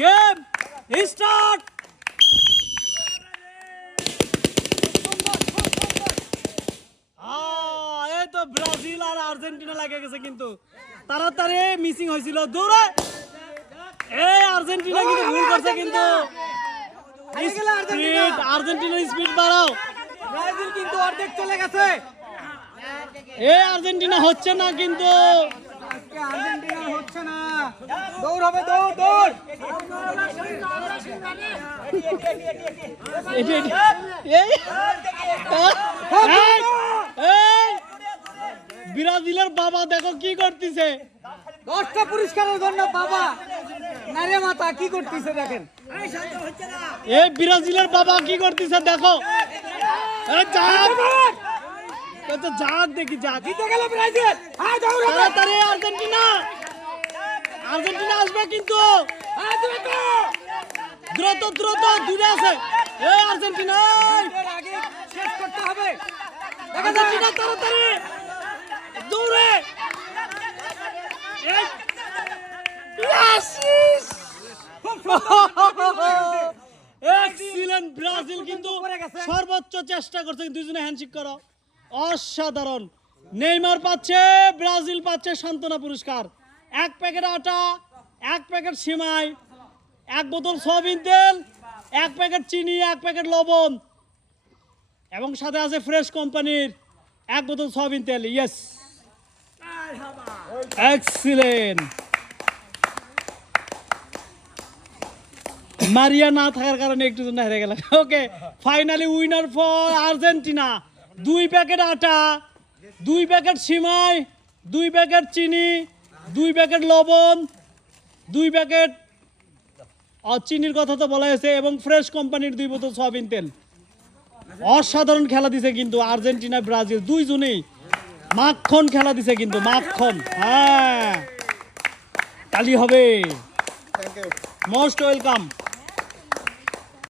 Game start. এই তো Brazil আর Argentina লাগে গেছে, কিন্তু তাড়াতাড়ি মিসিং হয়েছিল। দৌড়ে এই আর্জেন্টিনা কিন্তু ভুল করছে, কিন্তু আর্জেন্টিনার স্পিড বাড়াও। ব্রাজিল কিন্তু অর্ধেক চলে গেছে। এই আর্জেন্টিনা হচ্ছে না, কিন্তু আর্জেন্টিনা হচ্ছে না। দৌড় হবে, দৌড় দৌড়। ব্রাজিলের বাবা দেখো কি করতেছে। 10টা পুরস্কারের জন্য বাবা নারে মাথা কি করতেছে দেখেন। এই ব্রাজিলের বাবা কি করতেছে দেখো। যাক দেখি, যাক জিতে গেল ব্রাজিল। হ্যাঁ দৌড় হবে। তাড়াতাড়ি আর্জেন্টিনা, আর্জেন্টিনা আসবে কিন্তু। হ্যাঁ দ্রুত দ্রুত দ্রুত দূরে আছে। এই আর্জেন্টিনা এর আগে শেষ করতে হবে। আর্জেন্টিনা তাড়াতাড়ি দৌড়ে। এক্সিলেন্ট। ব্রাজিল কিন্তু সর্বোচ্চ চেষ্টা করছে, দুজনে হ্যান্ডশেক করো। অসাধারণ। নেইমার পাচ্ছে, ব্রাজিল পাচ্ছে সান্ত্বনা পুরস্কার। 1 প্যাকেট আটা, 1 প্যাকেট সিমাই, 1 বোতল সয়াবিন তেল, 1 প্যাকেট চিনি, 1 প্যাকেট লবণ, এবং সাথে আছে ফ্রেশ কোম্পানির 1 বোতল সয়াবিন তেল। Yes, excellent. মারিয়া না থাকার কারণে একটু জন্য হেরে গেলাম। Okay, finally winner for Argentina. 2 packet আটা, 2 প্যাকেট সিমাই, 2 প্যাকেট চিনি, 2 প্যাকেট লবণ, 2 প্যাকেট চিনির কথা তো বলা হয়েছে, এবং ফ্রেশ কোম্পানির 2 বোতল সয়াবিন তেল। অসাধারণ খেলা দিছে কিন্তু আর্জেন্টিনা ব্রাজিল দুইজনেই। মাখন খেলা দিছে কিন্তু, মাখন। হ্যাঁ, তালি হবে। Most welcome.